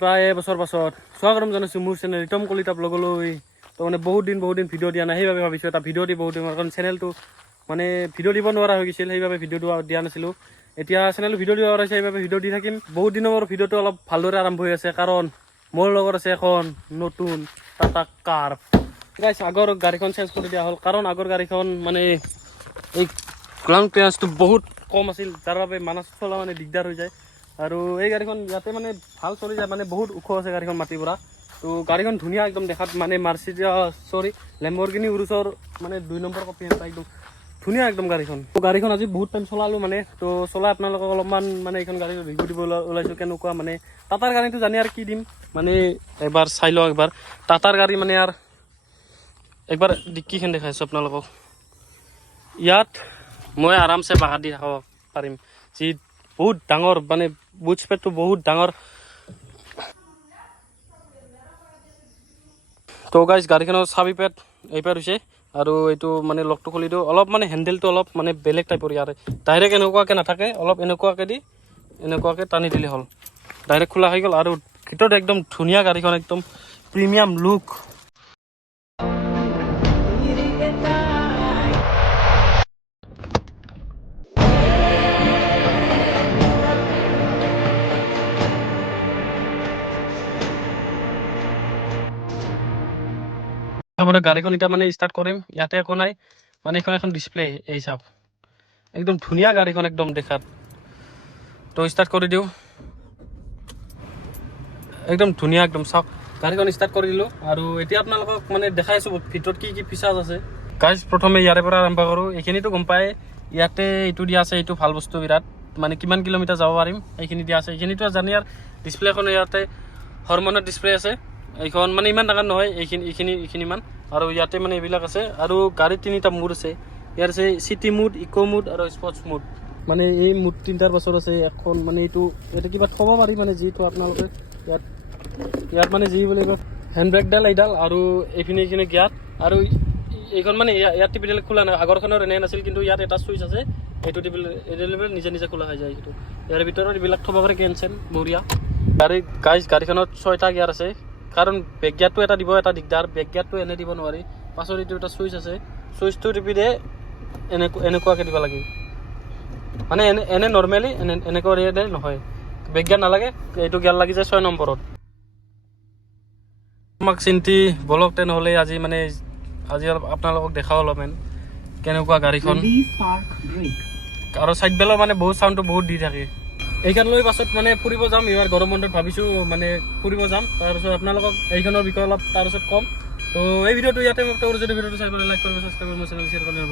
প্ৰায় এবছৰ পাছত স্বাগতম জনাইছোঁ মোৰ চেনেল ৰিতম কলিতা ব্লগলৈ তো মানে বহুত দিন বহুত দিন ভিডিঅ' দিয়া নাই, সেইবাবে ভাবিছোঁ এটা ভিডিঅ' দি বহুত দিন কাৰণ চেনেলটো মানে ভিডিঅ' দিব নোৱাৰা হৈ গৈছিল, সেইবাবে ভিডিঅ'টো দিয়া নাছিলোঁ। এতিয়া চেনেলটো ভিডিঅ' দিব পাৰিছে সেইবাবে ভিডিঅ' দি থাকিম। বহুত দিনৰ মূৰত ভিডিঅ'টো অলপ ভালদৰে আৰম্ভ হৈ আছে, কাৰণ মোৰ লগত আছে এখন নতুন টাটা কাৰ। গাইছ আগৰ গাড়ীখন চেঞ্জ কৰি দিয়া হ'ল, কাৰণ আগৰ গাড়ীখন মানে এই গ্ৰাউণ্ড ক্লিয়াৰেঞ্চটো বহুত কম আছিল, যাৰ বাবে মানাছ চলা মানে দিগদাৰ হৈ যায়। আৰু এই গাড়ীখন ইয়াতে মানে ভালো চলি যায় মানে বহুত ওখ আছে গাড়ীখন মাটিৰ পৰা তো গাড়ীখন ধুনীয়া একদম দেখাত মানে মাৰ্চিডিয়া চৰি লেম্বৰগিনি উৰুচৰ মানে দুই নম্বৰ কপি এনেকুৱা একদম ধুনীয়া একদম গাড়ীখন। তো গাড়ীখন আজি বহুত টাইম চলালোঁ মানে তো চলাই আপোনালোকক অলপমান মানে এইখন গাড়ী ৰিভিউ দিব ওলাইছোঁ কেনেকুৱা মানে। টাটাৰ গাড়ীটো জানি আৰু কি দিম মানে এবাৰ চাই লওঁ একবাৰ। টাটাৰ গাড়ী মানে আৰু একবাৰ ডিক্কিখন দেখাইছোঁ আপোনালোকক। ইয়াত মই আৰামছে বাগা দি থাকিব পাৰিম, যি বহুত ডাঙৰ মানে বুট স্পেচটো বহুত ডাঙৰ। তো গাইজ গাড়ীখনৰ চাবি পেট, এই পেট হৈছে। আৰু এইটো মানে লকটো খুলি দিওঁ। অলপ মানে হেণ্ডেলটো অলপ মানে বেলেগ টাইপৰ ইয়াৰে। ডাইৰেক্ট এনেকুৱাকৈ নাথাকে, অলপ এনেকুৱাকৈ দি, এনেকুৱাকৈ টানি দিলে হ'ল। ডাইৰেক্ট খোলা হৈ গ'ল। আৰু ভিতৰত একদম ধুনীয়া গাড়ীখন, একদম প্ৰিমিয়াম লুক প্ৰথমতে গাড়ীখন এতিয়া মানে ষ্টাৰ্ট কৰিম। ইয়াতে একো নাই। মানে এইখন এখন ডিছপ্লে এই চাওক। একদম ধুনীয়া গাড়ীখন একদম দেখাত। তো ষ্টাৰ্ট কৰি দিওঁ। একদম ধুনীয়া, একদম চাওক। গাড়ীখন ষ্টাৰ্ট কৰি দিলোঁ। আৰু এতিয়া আপোনালোকক মানে দেখাই আছোঁ ভিতৰত কি কি ফিচাৰ্ছ আছে। গাইজ প্ৰথমে ইয়াৰে পৰা আৰম্ভ কৰোঁ। এইখিনিতো গম পায়। ইয়াতে এইটো দিয়া আছে, এইটো ভালো বস্তু বিৰাট। মানে কিমান কিলোমিটাৰ যাব পাৰিম। এইখিনি দিয়া আছে। এইখিনিতো জানি আৰু ডিছপ্লেখন ইয়াতে হৰমনৰ ডিছপ্লে আছে। এইখন মানে ইমান ডাঙৰ নহয় এইখিনি এইখিনি এইখিনিমান আৰু ইয়াতে মানে এইবিলাক আছে। আৰু গাড়ীৰ তিনিটা মুড আছে। ইয়াৰ আছে চিটি মুড ইক' মুড আৰু স্পৰ্টছ মুড। মানে এই মুড তিনিটাৰ পাছত আছে এখন মানে এইটো ইয়াতে কিবা থ'ব পাৰি মানে যিটো আপোনালোকে ইয়াত ইয়াত মানে যি বুলি কয় হেণ্ড ব্ৰেকডাল এইডাল আৰু এইখিনি এইখিনি গিয়াৰ। আৰু এইখন মানে ইয়া- ইয়াত টিপি দিলে খোলা নাই। আগৰখনৰ এনে নাছিল কিন্তু ইয়াত এটা চুইচ আছে। এইটো টিপিলে এইটো টিপিলে নিজে নিজে খোলা হৈ যায় সেইটো। ইয়াৰ ভিতৰত এইবিলাক থ'ব পাৰে কেন চেন বঢ়িয়া। গাড়ী গাড়ীখনত ছয়টা গিয়াৰ আছে। কাৰণ বেক গিয়াৰটো এটা দিব এটা দিগদাৰ বেক গিয়াৰটো এনে দিব নোৱাৰি। পাছত এইটো এটা চুইচ আছে চুইচটো টিপি দিয়ে এনেকুৱা এনেকুৱাকৈ দিব লাগে। মানে এনে এনে নৰ্মেলি এনে এনেকুৱা দিলে নহয়। বেক গিয়াৰ নালাগে এইটো গিয়াৰ লাগি যায় ছয় নম্বৰত। আমাক চিন্তি বলক তেনেহ'লে আজি মানে আজি অলপ আপোনালোকক দেখাওঁ অলপমান কেনেকুৱা গাড়ীখন. আৰু চাইড বেলৰ মানে বহুত চাউণ্ডটো বহুত দি থাকে। এইখনলৈ পাছত মানে ফুৰিব যাম, এইবাৰ গৰম বন্ধত ভাবিছোঁ মানে ফুৰিব যাম। তাৰপিছত আপোনালোকক এইখনৰ বিষয়ে অলপ, তাৰপিছত ক'ম। তো এই ভিডিঅ'টো ইয়াতে মই যদি ভিডিঅ'টো চাই পেলাই লাইক কৰিব ছাবস্ক্ৰাইব কৰিব চেনেল শ্বেয়াৰ কৰিব